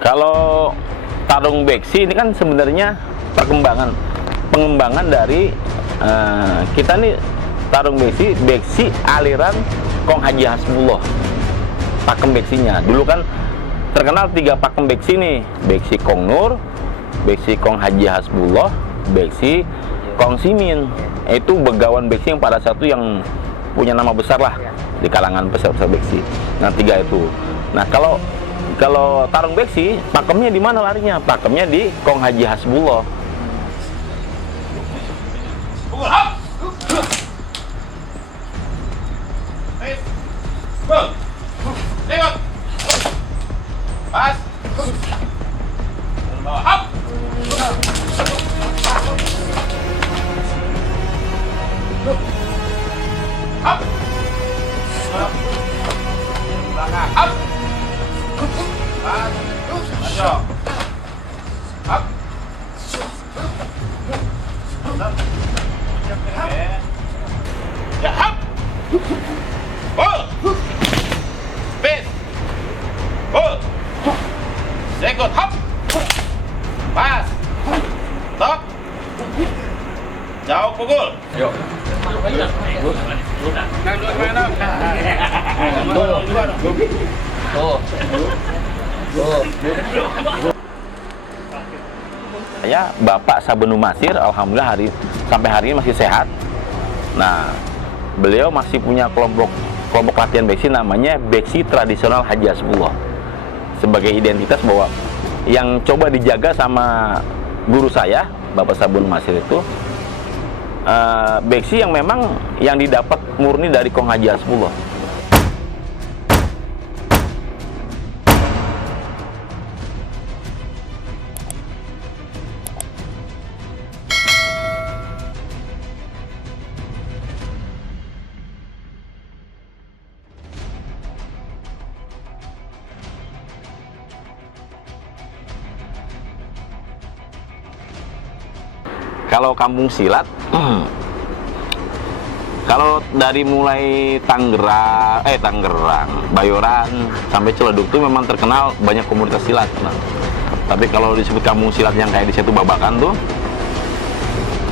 Kalau tarung beksi ini kan sebenarnya pengembangan dari kita nih tarung beksi aliran Kong Haji Hasbullah. Pakem beksinya dulu kan terkenal 3 pakem beksi nih, beksi Kong Nur, beksi Kong Haji Hasbullah, beksi Kong Simin. Itu begawan beksi yang pada satu yang punya nama besar lah di kalangan peserta beksi. Nah 3 itu. Nah kalau tarung beksi, pakemnya di mana larinya? Pakemnya di Kong Haji Hasbullah. Pas. Hap. Hap. Belakang. Hap. Pas. Masuk. Hap. Ya, hap. Bol. Pin. Bol. Sekut, hap. Pas. Stop. Jauh pukul. Yuk. Saya Bapak Sabenu Masir, alhamdulillah sampai hari ini masih sehat. Nah, beliau masih punya kelompok latihan beksi namanya Beksi Tradisional Haji Hasbullah. Sebagai identitas bahwa yang coba dijaga sama guru saya, Bapak Sabenu Masir itu beksi yang memang yang didapat murni dari Kong Haji Hasbullah. Kalau kampung silat, kalau dari mulai Tangerang, Bayoran sampai Ciledug itu memang terkenal banyak komunitas silat. Nah, tapi kalau disebut kampung silat yang kayak di situ Babakan tuh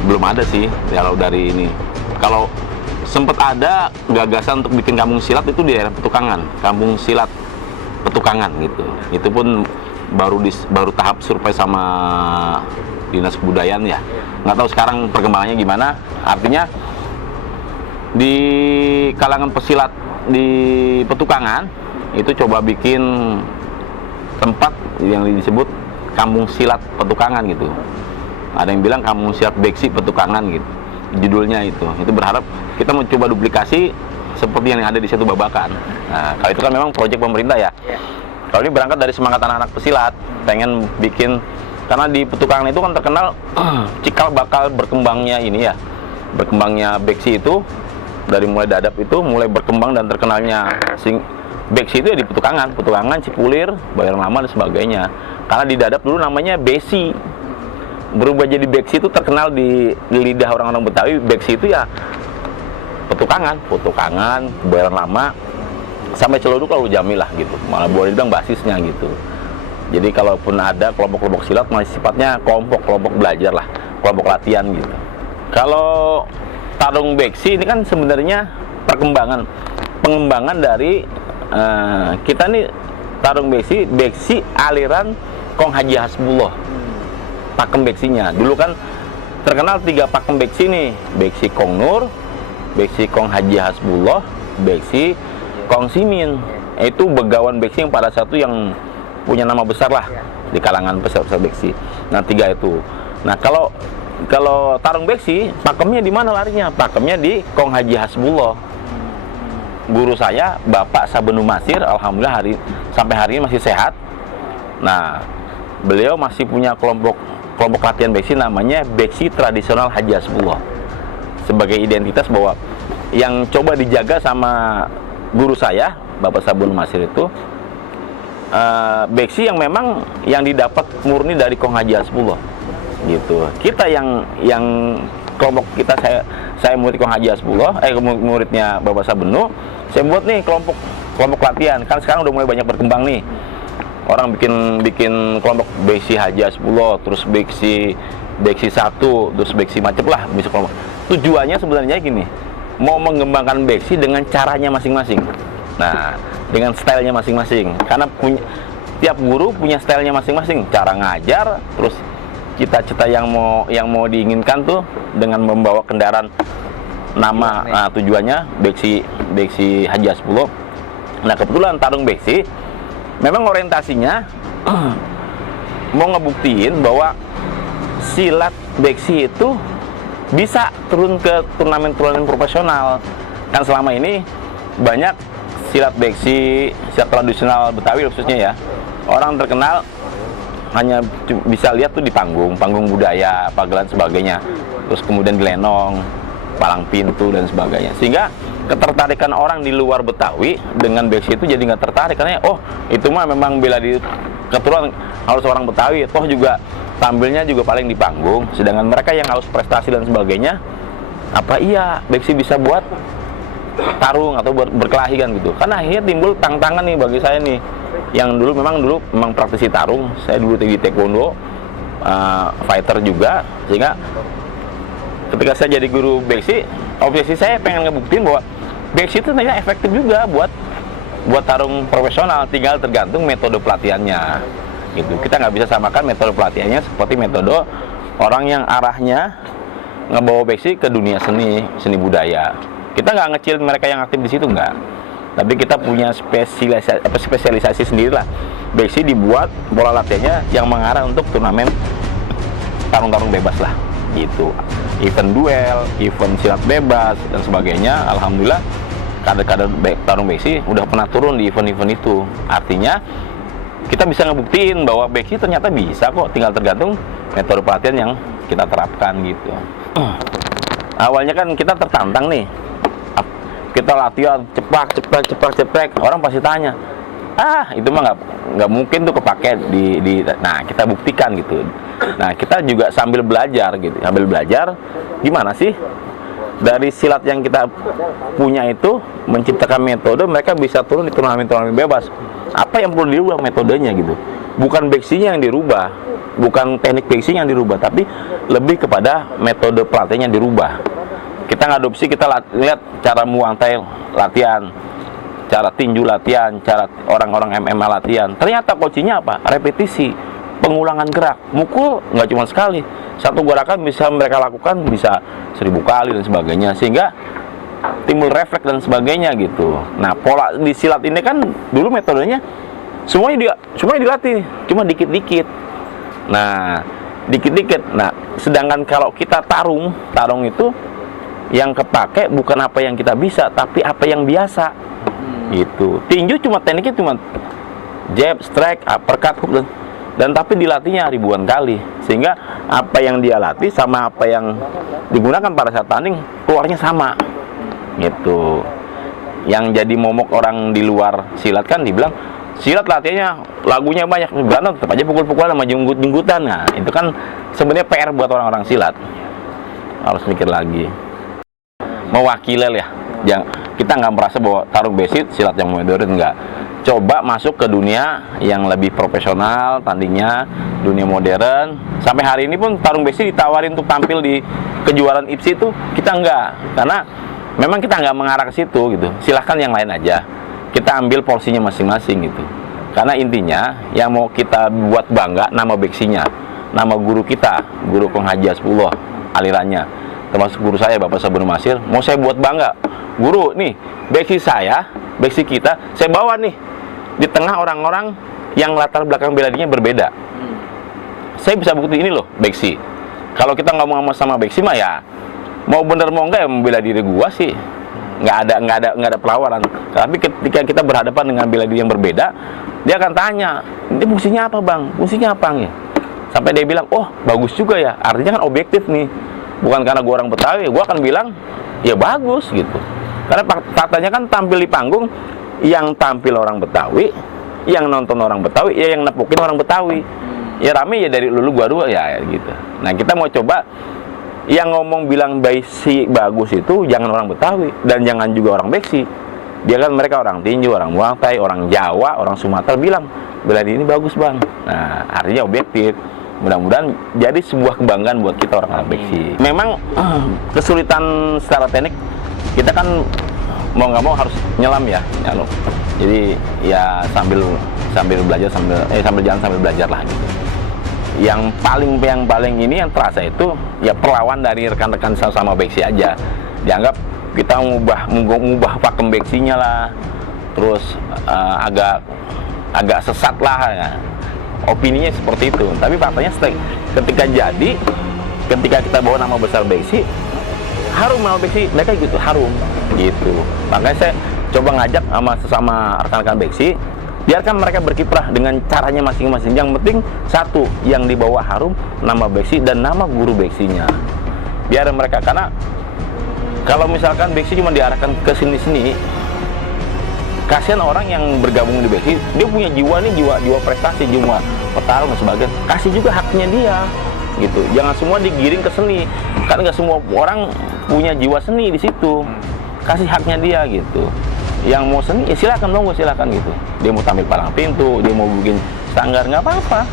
belum ada sih. Kalau dari ini, kalau sempat ada gagasan untuk bikin kampung silat itu di daerah Petukangan, kampung silat Petukangan gitu. Itu pun baru tahap survei sama Dinas Kebudayaan ya. Nggak tahu sekarang perkembangannya gimana. Artinya di kalangan pesilat di Petukangan itu coba bikin tempat yang disebut kampung silat Petukangan gitu. Ada yang bilang kampung silat beksi Petukangan gitu judulnya itu berharap kita mau coba duplikasi seperti yang ada di situ Babakan. Nah, kalau itu kan memang proyek pemerintah ya. Kalau ini berangkat dari semangat anak-anak pesilat, pengen bikin, karena di Petukangan itu kan terkenal cikal bakal berkembangnya beksi itu dari mulai Dadap itu mulai berkembang dan terkenalnya beksi itu ya di Petukangan, Cipulir, Bayoran Lama dan sebagainya. Karena di Dadap dulu namanya besi, berubah jadi beksi itu terkenal di lidah orang-orang Betawi. Beksi itu ya Petukangan, Bayoran Lama sampai Ciledug lalu Jamilah gitu, malah boleh dibilang basisnya gitu. Jadi kalaupun ada kelompok-kelompok silat masih sifatnya kelompok belajar lah, kelompok latihan gitu. Kalau tarung beksi ini kan sebenarnya pengembangan dari kita nih tarung beksi aliran Kong Haji Hasbullah. Pakem beksinya dulu kan terkenal 3 pakem beksi nih, beksi Kong Nur, beksi Kong Haji Hasbullah, beksi Kong Simin. Itu begawan beksi yang pada satu yang punya nama besar lah di kalangan peserta beksi. Nah 3 itu. Nah kalau tarung beksi, pakemnya di mana larinya? Pakemnya di Kong Haji Hasbullah. Guru saya Bapak Sabenu Masir, alhamdulillah sampai hari ini masih sehat. Nah, beliau masih punya kelompok latihan beksi namanya Beksi Tradisional Haji Hasbullah. Sebagai identitas bahwa yang coba dijaga sama guru saya Bapak Sabenu Masir itu beksi yang memang yang didapat murni dari Kong Haji Hasbullah gitu. Kita yang kelompok kita, saya murid Kong Haji Hasbullah, muridnya Bapak Sabenu, saya buat nih kelompok latihan. Kan sekarang udah mulai banyak berkembang nih orang bikin kelompok beksi Haja 10, terus beksi 1, terus beksi macam lah, bisa kelompok. Tujuannya sebenarnya gini, mau mengembangkan beksi dengan caranya masing-masing. Nah, dengan stylenya masing-masing. Karena tiap guru punya stylenya masing-masing, cara ngajar, terus cita-cita yang mau diinginkan tuh dengan membawa kendaraan nama. Nah, tujuannya beksi Haja 10. Nah, kebetulan tarung beksi memang orientasinya mau ngebuktiin bahwa silat beksi itu bisa turun ke turnamen-turnamen profesional. Kan selama ini banyak silat beksi, silat tradisional Betawi khususnya ya, orang terkenal hanya bisa lihat tuh di panggung budaya, pagelaran sebagainya, terus kemudian di lenong, palang pintu dan sebagainya, sehingga ketertarikan orang di luar Betawi dengan beksi itu jadi nggak tertarik, karena oh itu mah memang bela diri keturunan harus orang Betawi, toh juga tampilnya juga paling di panggung, sedangkan mereka yang harus prestasi dan sebagainya, apa iya beksi bisa buat tarung atau berkelahi kan gitu. Karena akhirnya timbul tantangan nih bagi saya nih, yang dulu memang praktisi tarung, saya dulu di taekwondo, fighter juga, sehingga ketika saya jadi guru beksi, obsesi saya pengen ngebuktiin bahwa beksi itu ternyata efektif juga buat tarung profesional, tinggal tergantung metode pelatihannya gitu. Kita nggak bisa samakan metode pelatihannya seperti metode orang yang arahnya ngebawa beksi ke dunia seni budaya. Kita nggak ngecilin mereka yang aktif di situ, nggak, tapi kita punya spesialisasi sendiri lah. Beksi dibuat pola latihannya yang mengarah untuk turnamen tarung-tarung bebas lah gitu, event duel, event silat bebas dan sebagainya. Alhamdulillah kader-kader tarung beksi udah pernah turun di event-event itu. Artinya kita bisa ngebuktiin bahwa beksi ternyata bisa kok, tinggal tergantung metode pelatihan yang kita terapkan gitu. Awalnya kan kita tertantang nih, kita latihan cepak, orang pasti tanya, itu mah nggak mungkin tuh kepake nah kita buktikan gitu. Nah, kita juga sambil belajar gimana sih dari silat yang kita punya itu menciptakan metode mereka bisa turun di turnamen-turnamen bebas. Apa yang perlu dirubah metodenya gitu, bukan beksinya yang dirubah, bukan teknik beksinya yang dirubah, tapi lebih kepada metode pelatihannya yang dirubah. Kita ngadopsi, kita lihat cara Muang Thai latihan, cara tinju latihan, cara orang-orang MMA latihan. Ternyata kuncinya apa? Repetisi, pengulangan gerak. Mukul nggak cuma sekali, satu gerakan bisa mereka lakukan bisa 1000 kali dan sebagainya, sehingga timbul refleks dan sebagainya gitu. Nah, pola di silat ini kan dulu metodenya semuanya dilatih, cuma dikit-dikit. Nah, dikit-dikit. Nah, sedangkan kalau kita tarung itu yang kepake bukan apa yang kita bisa, tapi apa yang biasa gitu. Tinju tekniknya cuma jab, strike, uppercut, hook, dan tapi dilatihnya ribuan kali, sehingga apa yang dia latih sama apa yang digunakan pada saat tanding keluarnya sama gitu. Yang jadi momok orang di luar silat kan dibilang silat latihannya lagunya banyak, berantem tetap aja pukul-pukulan sama jenggut-jenggutan. Nah, itu kan sebenarnya PR buat orang-orang silat, harus mikir lagi. Mewakili ya, kita nggak merasa bahwa tarung besi silat yang modern, nggak. Coba masuk ke dunia yang lebih profesional tandingnya, dunia modern. Sampai hari ini pun tarung besi ditawarin untuk tampil di kejuaraan IPSI itu kita nggak, karena memang kita nggak mengarah ke situ gitu. Silahkan yang lain aja, kita ambil porsinya masing-masing gitu. Karena intinya yang mau kita buat bangga nama beksinya, nama guru kita, guru Kong Haja 10 alirannya, termasuk guru saya Bapak Sabun Masir, mau saya buat bangga. Guru nih, beksi kita saya bawa nih di tengah orang-orang yang latar belakang bela dirinya berbeda. Saya bisa bukti ini loh beksi. Kalau kita ngomong sama beksi mah ya mau bener mau enggak ya membela diri gua sih nggak ada pelawaran. Tapi ketika kita berhadapan dengan bela diri yang berbeda, dia akan tanya, ini fungsinya apa bang? Fungsinya apa ya? Sampai dia bilang, oh bagus juga ya. Artinya kan objektif nih. Bukan karena gua orang Betawi, gua akan bilang ya bagus gitu. Karena faktanya kan tampil di panggung, yang tampil orang Betawi, yang nonton orang Betawi, ya yang nepukin orang Betawi. Ya rame ya dari lulu gua dua ya gitu. Nah, kita mau coba yang ngomong bilang beksi bagus itu jangan orang Betawi dan jangan juga orang beksi. Dia kan mereka orang tinju, orang Muang Thai, orang Jawa, orang Sumatera bilang bela diri ini bagus bang. Nah artinya objektif. Mudah-mudahan jadi sebuah kebanggaan buat kita orang anak beksi. Memang kesulitan secara teknik kita kan mau nggak mau harus nyelam ya. Jadi ya sambil belajar sambil jalan sambil belajar lah gitu. Yang paling ini yang terasa itu ya perlawan dari rekan-rekan sama beksi aja. Dianggap kita mengubah pakem beksinya lah, terus agak sesat lah ya. Opininya seperti itu, tapi faktanya ketika kita bawa nama besar beksi, harum nama beksi, mereka gitu harum gitu. Makanya saya coba ngajak sama sesama rekan-rekan beksi, biarkan mereka berkiprah dengan caranya masing-masing. Yang penting satu, yang dibawa harum nama beksi dan nama guru beksinya. Biar mereka, karena kalau misalkan beksi cuma diarahkan ke sini-sini, kasihan orang yang bergabung di beksi, dia punya jiwa nih, jiwa prestasi, jiwa petarung dan sebagainya. Kasih juga haknya dia, gitu. Jangan semua digiring ke seni, kan nggak semua orang punya jiwa seni di situ. Kasih haknya dia, gitu. Yang mau seni, ya silakan dong, silakan gitu. Dia mau tampil palang pintu, dia mau bikin sanggar, nggak apa-apa.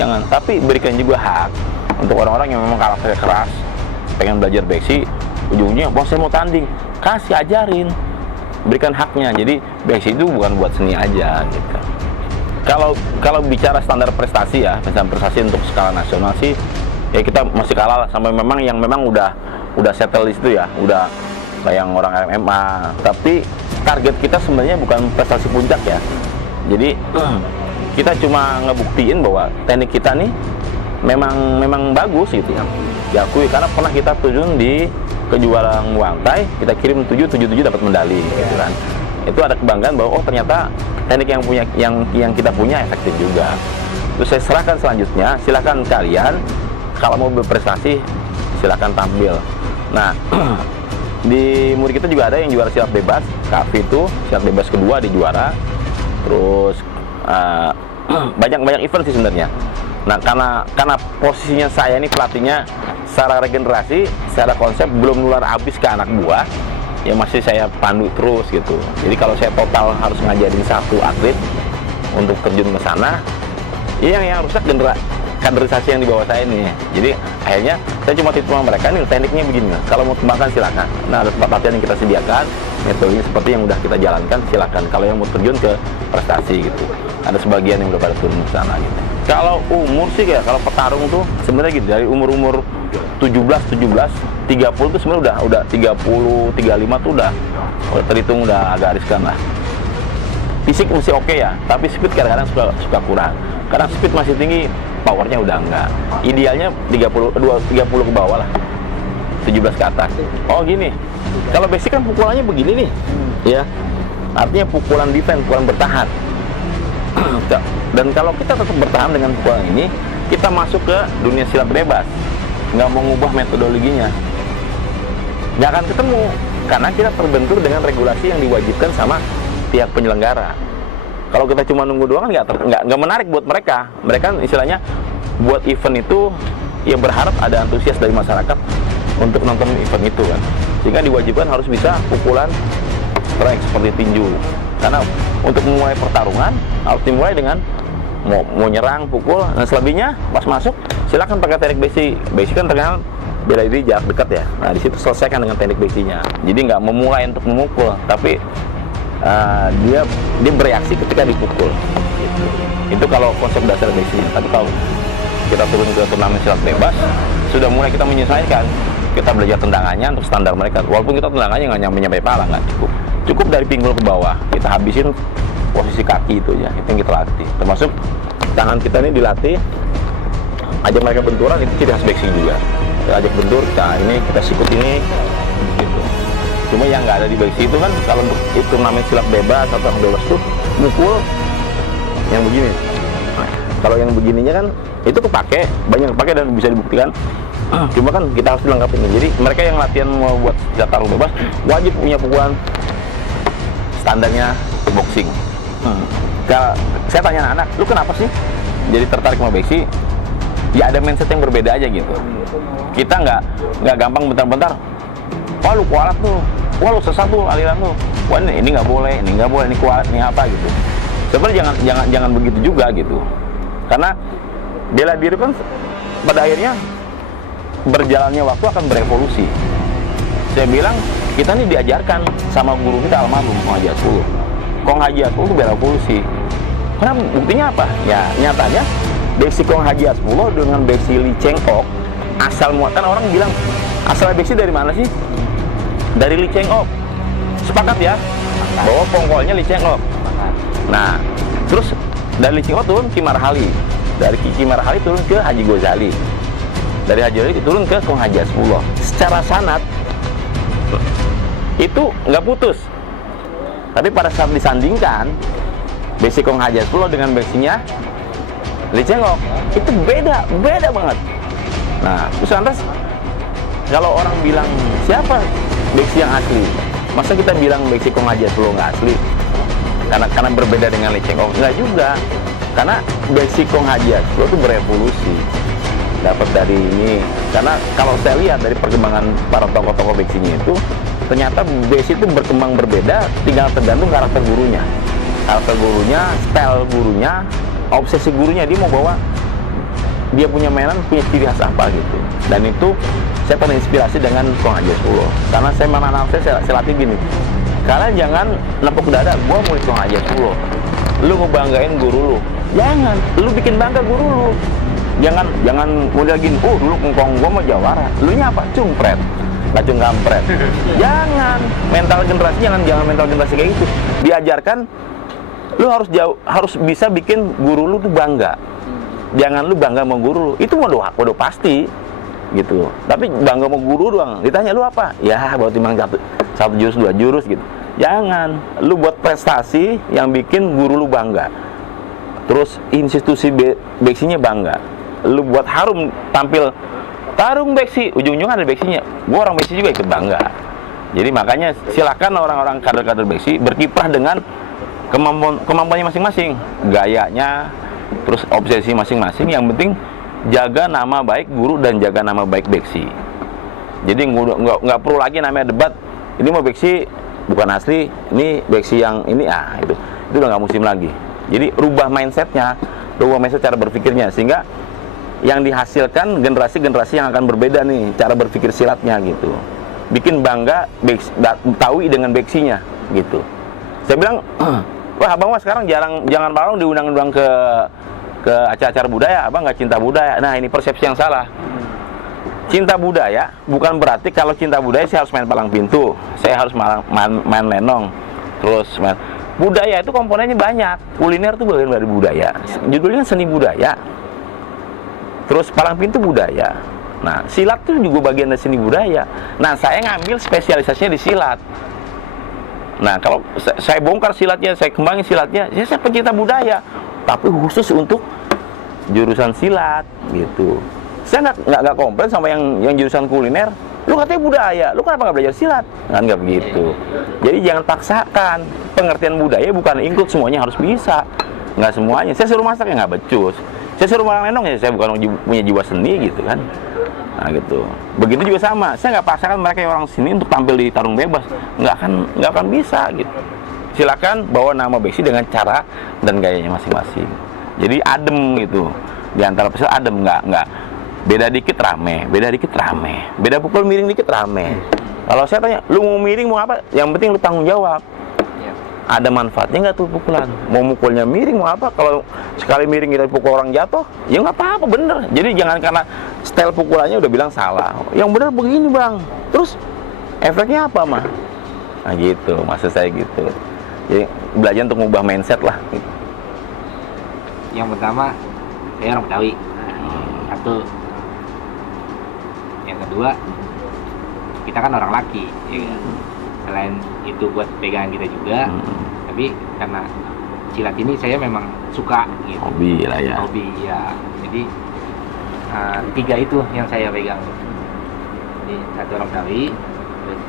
Jangan, tapi berikan juga hak untuk orang-orang yang memang karakternya keras, pengen belajar beksi, ujungnya, bos saya mau tanding, kasih ajarin. Berikan haknya. Jadi beksi itu bukan buat seni aja gitu. Kalau bicara standar prestasi ya, misalnya prestasi untuk skala nasional sih ya kita masih kalah lah sampai memang udah settle di situ ya, udah kayak orang MMA. Tapi target kita sebenarnya bukan prestasi puncak ya. Jadi kita cuma ngebuktiin bahwa teknik kita nih memang bagus gitu ya. Diakui karena pernah kita terjun di kejuaraan Muay Thai, kita kirim 7 dapat medali gitu kan. Itu ada kebanggaan bahwa oh ternyata teknik yang kita punya efektif juga. Terus saya serahkan selanjutnya, silakan kalian kalau mau berprestasi silakan tampil. Nah, di murid kita juga ada yang juara silat bebas, Kavi itu silat bebas kedua di juara. Terus banyak event sih sebenarnya. Nah, karena posisinya saya ini pelatihnya secara regenerasi, secara konsep belum nular habis ke anak buah, ya masih saya pandu terus gitu. Jadi kalau saya total harus ngajarin satu atlet untuk terjun ke sana, ya yang rusak kaderisasi yang di bawah saya ini. Jadi akhirnya saya cuma titip sama mereka nih, tekniknya begini. Kalau mau kembangkan silakan. Nah, ada tempat latihan yang kita sediakan, metodenya seperti yang udah kita jalankan, silakan. Kalau yang mau terjun ke prestasi gitu, ada sebagian yang udah pada turun ke sana gitu. Kalau umur sih ya, kalau petarung tuh sebenarnya gitu, dari umur 17, 30 tuh sebenarnya udah 30, 35 tuh udah terhitung udah agak riskan lah. Fisik masih oke ya, tapi speed kadang-kadang suka kurang. Karena speed masih tinggi, powernya udah enggak. Idealnya 30 ke bawah lah, 17 ke atas. Oh gini, kalau basic kan pukulannya begini nih, ya. Artinya pukulan defense, pukulan bertahan. Dan kalau kita tetap bertahan dengan pukulan ini, kita masuk ke dunia silat bebas, nggak mau ngubah metodologinya, nggak akan ketemu, karena kita terbentur dengan regulasi yang diwajibkan sama pihak penyelenggara. Kalau kita cuma nunggu doang kan nggak menarik buat mereka. Mereka istilahnya buat event itu ya berharap ada antusias dari masyarakat untuk nonton event itu kan, sehingga diwajibkan harus bisa pukulan strike seperti tinju. Karena untuk memulai pertarungan harus dimulai dengan mau nyerang, pukul, dan selebihnya pas masuk silakan pakai teknik basic. Basic kan terkenal bela diri jarak dekat ya. Nah di situ selesaikan dengan teknik basicnya. Jadi nggak memulai untuk memukul, tapi dia bereaksi ketika dipukul. Gitu. Itu kalau konsep dasar basicnya. Tapi kalau kita turun ke turnamen silat bebas, sudah mulai kita menyesuaikan. Kita belajar tendangannya untuk standar mereka. Walaupun kita tendangannya nggak nyampe pala, nggak cukup dari pinggul ke bawah. Kita habisin posisi kaki itu ya, itu yang kita latih. Termasuk tangan kita ini dilatih, ajak mereka benturan, itu ciri khas beksi juga. Kita ajak bentur, kita sikut ini, gitu. Cuma yang nggak ada di beksi itu kan, kalau untuk itu namanya silat bebas atau yang bebas itu mukul yang begini. Nah, kalau yang begininya kan itu kepake, banyak kepake dan bisa dibuktikan. Cuma kan kita harus dilengkapi. Jadi mereka yang latihan mau buat silat tarung bebas wajib punya pukulan standarnya boxing. Kalau saya tanya anak, lu kenapa sih jadi tertarik sama beksi? Ya ada mindset yang berbeda aja gitu. Kita nggak gampang bentar-bentar, wah lu kualat tuh, wah lu sesat tuh aliran tuh, wah ini nggak boleh, ini kualat, ini apa gitu. Sebenarnya jangan begitu juga gitu. Karena bela diri kan pada akhirnya berjalannya waktu akan berevolusi. Saya bilang kita ini diajarkan sama guru kita almarhum Kong Haji Asfullah. Kong Haji Asfullah itu berevolusi. Karena buktinya apa? Ya nyatanya beksi Kong Haji Asfullah dengan beksi Lee Cheng Ok asal muatan orang bilang asal beksi dari mana sih? Dari Lee Cheng Ok. Sepakat ya? Bahwa pongkolnya Lee Cheng Ok. Nah, terus dari Lee Cheng Ok turun Ki Marhali. Dari Ki Marhali turun ke Haji Ghazali. Dari Haji Ghazali turun ke Kong Haji Asfullah. Secara sanad itu nggak putus. Tapi pada saat disandingkan beksi Kong Haji Asfullah dengan beksinya Lee Cheng Ok itu beda banget. Nah, terus lantas kalau orang bilang siapa beksi yang asli, masa kita bilang beksi Kong Haji Asfullah nggak asli? Karena berbeda dengan Lee Cheng Ok? Nggak juga. Karena beksi Kong Haji Asfullah itu berevolusi. Dapat dari ini. Karena kalau saya lihat dari perkembangan para tokoh-tokoh beksinya itu, ternyata beksi itu berkembang berbeda, tinggal tergantung karakter gurunya. Karakter gurunya, style gurunya, obsesi gurunya, dia mau bawa dia punya mainan, punya ciri khas apa gitu. Dan itu saya terinspirasi dengan Kong Haji Asfullah. Karena saya mana saya latih gini, kalian jangan nepuk dada, gua murid Kong Haji Asfullah, lu ngebanggain guru lu. Jangan, lu bikin bangga guru lu. Jangan model gini, dulu Kong gua mau jawara, lu nya apa? Cumpret, lacung kampret. Jangan, mental generasi jangan mental generasi kayak gitu. Diajarkan lu harus bisa bikin guru lu tuh bangga. Jangan lu bangga sama guru lu, itu udah pasti gitu. Tapi bangga sama guru doang, ditanya lu apa? Ya buat timbang satu jurus, 2 jurus gitu. Jangan, lu buat prestasi yang bikin guru lu bangga. Terus institusi beksinya bangga. Lu buat harum, tampil tarung beksi, ujung-ujungnya ada beksinya. Gua orang beksi juga ikut bangga. Jadi makanya silakan orang-orang kader-kader beksi berkiprah dengan kemampuannya masing-masing, gayanya, terus obsesi masing-masing. Yang penting jaga nama baik guru dan jaga nama baik beksi. Jadi nggak perlu lagi namanya debat. Ini mau beksi bukan asli, ini beksi yang ini itu udah nggak musim lagi. Jadi rubah mindsetnya, rubah mindset cara berpikirnya, sehingga yang dihasilkan generasi-generasi yang akan berbeda nih cara berpikir silatnya gitu. Bikin bangga Tawi dengan beksinya gitu. Saya bilang, wah abang mah sekarang jangan malu diundang-undang ke acara-acara budaya, abang nggak cinta budaya. Nah ini persepsi yang salah. Cinta budaya bukan berarti kalau cinta budaya saya harus main palang pintu, saya harus main lenong, terus budaya itu komponennya banyak. Kuliner itu bagian dari budaya. Judulnya seni budaya. Terus palang pintu budaya. Nah silat itu juga bagian dari seni budaya. Nah saya ngambil spesialisasinya di silat. Nah kalau saya bongkar silatnya, saya kembangin silatnya, saya pencinta budaya, tapi khusus untuk jurusan silat gitu. Saya nggak komplain sama yang jurusan kuliner. Lu katanya budaya, lu kenapa nggak belajar silat? Nggak begitu. Jadi jangan paksakan. Pengertian budaya bukan include semuanya harus bisa. Nggak semuanya. Saya suruh masak ya nggak becus. Saya suruh malang lenong ya saya bukan punya jiwa seni gitu kan. Nah gitu. Begitu juga sama. Saya nggak paksakan mereka yang orang sini untuk tampil di tarung bebas. Nggak akan bisa gitu. Silakan bawa nama beksi dengan cara dan gayanya masing-masing. Jadi adem gitu. Di antara peserta adem, nggak beda dikit rame, beda pukul miring dikit rame. Kalau saya tanya, lu mau miring mau apa? Yang penting lu tanggung jawab. Ada manfaatnya nggak tuh pukulan? Mau mukulnya miring mau apa? Kalau sekali miring kita pukul orang jatuh, ya nggak apa-apa, bener. Jadi jangan karena style pukulannya udah bilang salah. Yang bener begini bang. Terus efeknya apa mah? Nah gitu, maksud saya gitu. Jadi belajar untuk mengubah mindset lah. Yang pertama, saya orang Betawi. Satu. Yang kedua, kita kan orang laki, ya kan? Selain itu buat pegangan kita juga, tapi karena silat ini saya memang suka gitu. Hobi lah ya. Hobi ya. Jadi 3 itu yang saya pegang. Jadi satu orang Betawi, terus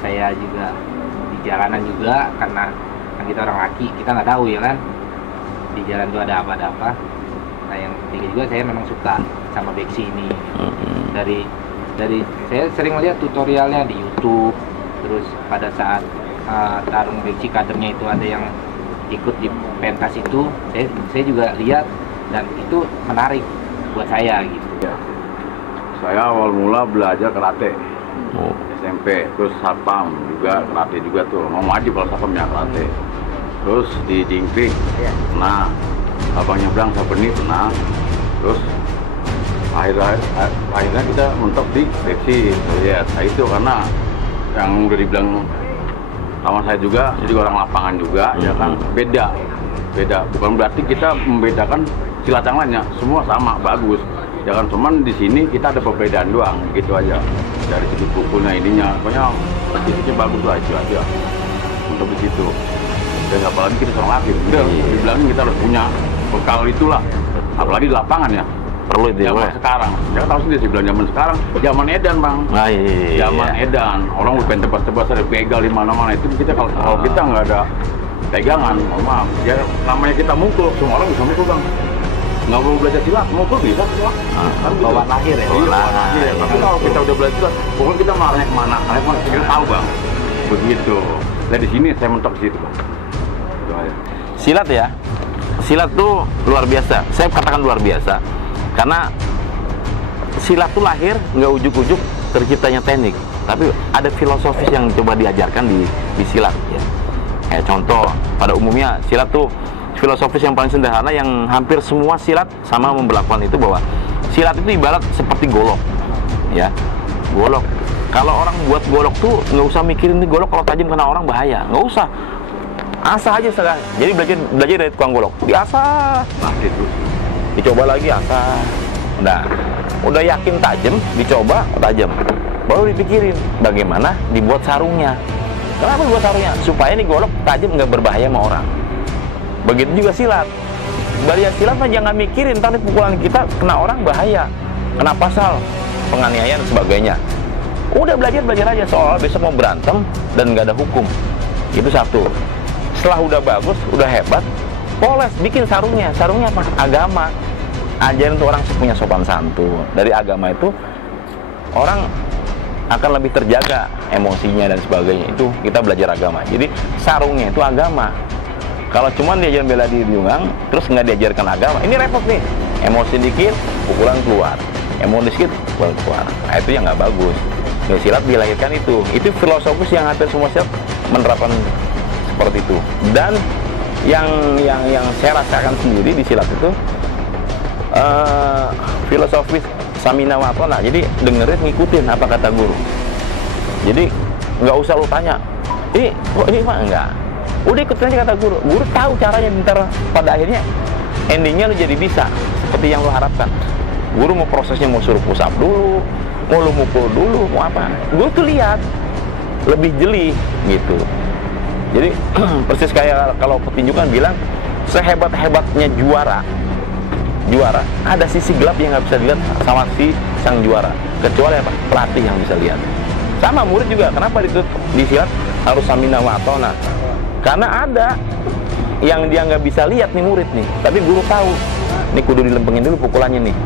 saya juga di jalanan juga karena kan kita orang laki, kita nggak tahu ya kan di jalan itu ada apa. Nah yang ketiga juga saya memang suka sama beksi ini. Dari saya sering melihat tutorialnya di YouTube. Terus pada saat tarung beksi kadernya itu ada yang ikut di pentas itu, saya juga lihat dan itu menarik buat saya gitu. Ya. Saya awal mula belajar karate Oh. SMP, terus satpam juga karate juga tuh, mau wajib kalau satpam ya karate. Terus di Dingkrik pernah, abang nyebrang Sabeni pernah. Terus akhirnya kita mentok di Pepsi. Lihat, nah itu karena yang udah dibilang sama saya juga, saya juga orang lapangan juga, ya kan beda. Bukan berarti kita membedakan silat yang lainnya, semua sama bagus. Ya kan, cuman di sini kita ada perbedaan doang, gitu aja. Dari segi pukulnya ininya, pokoknya fisiknya bagus lah itu aja. Untuk di situ. Dan apalagi kita seorang atlet, udah dibilangin kita harus punya bekal itulah. Apalagi di lapangan ya. Perlu itu ya, Zaman Pak? sekarang, ya tahu sendiri sih bilang zaman sekarang, zaman edan bang. Nah, iya. Zaman edan, orang udah pengen tebas-tebas ada begal di mana-mana itu kita kalau kita nggak ada pegangan, maaf, ya namanya kita mukul, semua orang bisa mukul bang. Nggak perlu belajar silat, mukul bisa silat. Kan gitu. Bawaan lahir ya? Iya, bawaan lahir. Tapi kalau kita udah belajar silat, pokoknya kita marahnya kemana, kita tahu bang. Begitu. Nah di sini saya mentok di situ bang. Itu aja. Silat ya, silat tuh luar biasa. Saya katakan luar biasa karena silat tuh lahir nggak ujuk-ujuk terciptanya teknik, tapi ada filosofis yang coba diajarkan di silat ya. Kayak contoh, pada umumnya silat tuh filosofis yang paling sederhana yang hampir semua silat sama memperlakukan itu, bahwa silat itu ibarat seperti golok ya. Golok, kalau orang buat golok tuh nggak usah mikirin nih golok kalau tajam kena orang bahaya, nggak usah, asah aja sekali. Jadi belajar dari tukang golok, diasah, Masih terus. dicoba lagi asah, udah yakin tajam, dicoba tajam, baru dipikirin bagaimana dibuat sarungnya. Kenapa dibuat sarungnya? Supaya nih golok tajam nggak berbahaya sama orang. Begitu juga silat. Belajar silat mah jangan mikirin ntar nih pukulan kita kena orang bahaya, kena pasal penganiayaan dan sebagainya. Udah belajar aja, soal besok mau berantem dan nggak ada hukum. Itu satu. Setelah udah bagus, udah hebat, poles, bikin sarungnya. Sarungnya apa? Agama. Ajarin tuh orang punya sopan santun. Dari agama itu orang akan lebih terjaga emosinya dan sebagainya. Itu kita belajar agama. Jadi sarungnya itu agama. Kalau cuman diajarin bela diri doang, terus nggak diajarkan agama, ini repot nih. Emosi dikit, pukulan keluar. Emosi dikit, pukulan keluar. Nah itu yang nggak bagus. Ya, silat dilahirkan itu filosofis yang hampir semua silat menerapkan seperti itu. Dan yang saya rasakan sendiri di silat itu filosofis samina wa ta'na. Jadi dengerin, ngikutin apa kata guru. Jadi nggak usah lu tanya, ini mah enggak. Udah ikutin aja kata guru. Guru tahu caranya, ntar pada akhirnya endingnya lu jadi bisa seperti yang lu harapkan. Guru mau prosesnya, mau suruh push up dulu, mau lu mukul dulu, mau apa, guru tuh lihat lebih jeli gitu. Jadi persis kayak kalau petinju kan bilang, sehebat-hebatnya juara ada sisi gelap yang nggak bisa dilihat sama si sang juara, kecuali apa? Pelatih yang bisa lihat. Sama murid juga, kenapa di silat harus samina wa ta'na? Karena ada yang dia nggak bisa lihat nih murid nih, tapi guru tahu nih kudu dilempengin dulu pukulannya nih,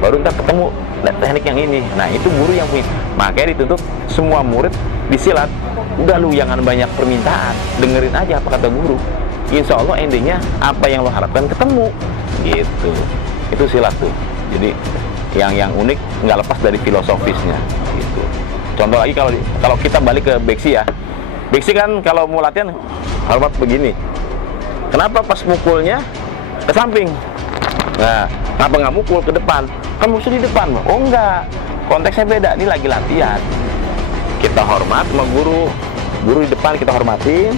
baru ntar ketemu teknik yang ini. Nah itu guru yang punya. Makanya dituntut semua murid di silat, udah lu jangan banyak permintaan, dengerin aja apa kata guru. Insya Allah endingnya apa yang lo harapkan ketemu gitu. Itu silat tuh. Jadi yang unik nggak lepas dari filosofisnya gitu. Contoh lagi kalau kita balik ke beksi ya, beksi kan kalau mau latihan hormat begini. Kenapa pas mukulnya ke samping? Nah, kenapa nggak mukul ke depan? Kan musuh di depan. Oh enggak, konteksnya beda. Ini lagi latihan. Kita hormat sama guru di depan kita hormatin.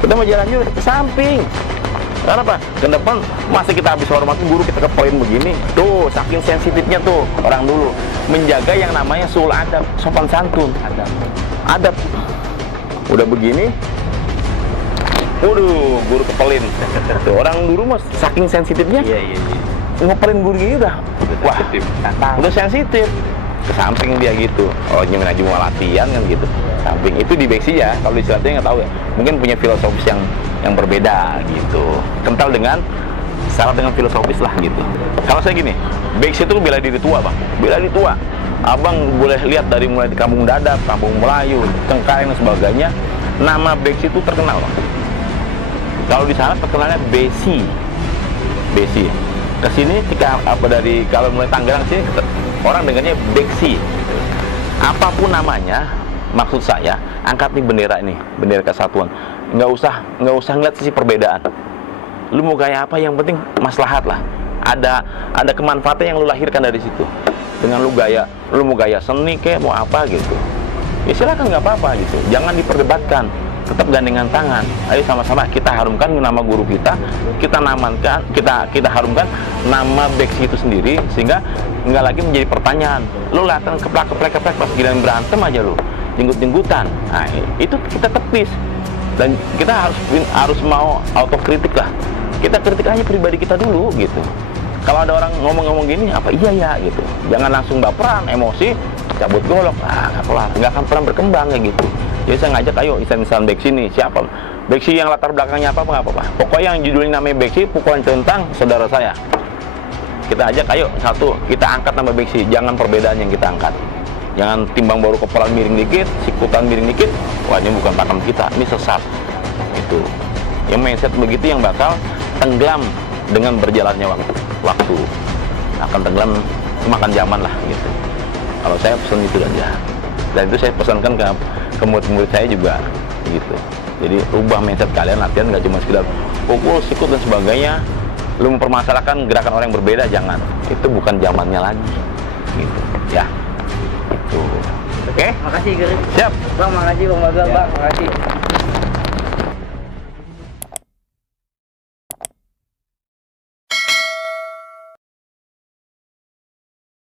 Kita mau jalan juga ke samping. Kenapa? Ke depan masih kita habis hormatin guru, kita kepoin begini. Tuh, saking sensitifnya tuh orang dulu menjaga yang namanya sul adab, sopan santun. Adab. Udah begini, waduh, guru kepelin. Tuh, orang dulu mas saking sensitifnya. Iya. Ngepelin guru gini udah wah, sensitif. udah sensitif. Ke samping dia gitu. Oh, nyemin aja mau latihan kan gitu. Samping itu di beksi ya. Kalau di silatnya nggak tahu ya. Mungkin punya filosofis yang berbeda gitu. Kental dengan syarat dengan filosofis lah gitu. Kalau saya gini, beksi itu bela diri tua bang. Bela diri tua. Abang boleh lihat dari mulai di Kampung Dadap, Kampung Melayu, Cengkareng dan sebagainya. Nama beksi itu terkenal bang. Kalau di sana terkenalnya besi. Besi. Kesini ketika dari kalau mulai Tangerang sih orang dengarnya beksi. Apapun namanya, maksud saya angkat nih bendera ini, bendera kesatuan. Nggak usah ngeliat sisi perbedaan. Lu mau gaya apa, yang penting maslahat lah. Ada kemanfaatan yang lu lahirkan dari situ. Dengan lu mau gaya seni kayak mau apa gitu. Ya silakan, nggak apa-apa gitu. Jangan diperdebatkan. Tetap gandengan tangan. Ayo sama-sama kita harumkan nama guru kita, kita namakan, kita harumkan nama beksi itu sendiri, sehingga nggak lagi menjadi pertanyaan. Lu latihan keplek pas giliran berantem aja lu jenggut-jenggutan. Nah, itu kita tepis. Dan kita harus mau autokritik lah. Kita kritik aja pribadi kita dulu gitu. Kalau ada orang ngomong-ngomong gini, apa iya ya gitu. Jangan langsung baperan, emosi, cabut golok. Nggak akan pernah berkembang kayak gitu. Jadi saya ngajak, ayo insan beksi nih, siapa? Beksi yang latar belakangnya apa, nggak apa-apa. Pokoknya yang judulnya namanya beksi, pukulan centang, saudara saya. Kita ajak, ayo satu, kita angkat nama beksi. Jangan perbedaan yang kita angkat. Jangan timbang baru kepala miring dikit, sikutan miring dikit. Wah, ini bukan pakem kita, ini sesat. Itu. Yang mindset begitu yang bakal tenggelam dengan berjalannya waktu. Akan tenggelam, makan zaman lah gitu. Kalau saya pesan itu aja. Dan itu saya pesankan ke murid-murid saya juga gitu. Jadi ubah mindset kalian, latihan nggak cuma sekedar pukul, sikut dan sebagainya. Lu mempermasalahkan gerakan orang yang berbeda, jangan. Itu bukan zamannya lagi gitu ya. Itu. Oke? Makasih, Guru. Siap. Bang, makasih Bang Bagal, Bang. Makasih.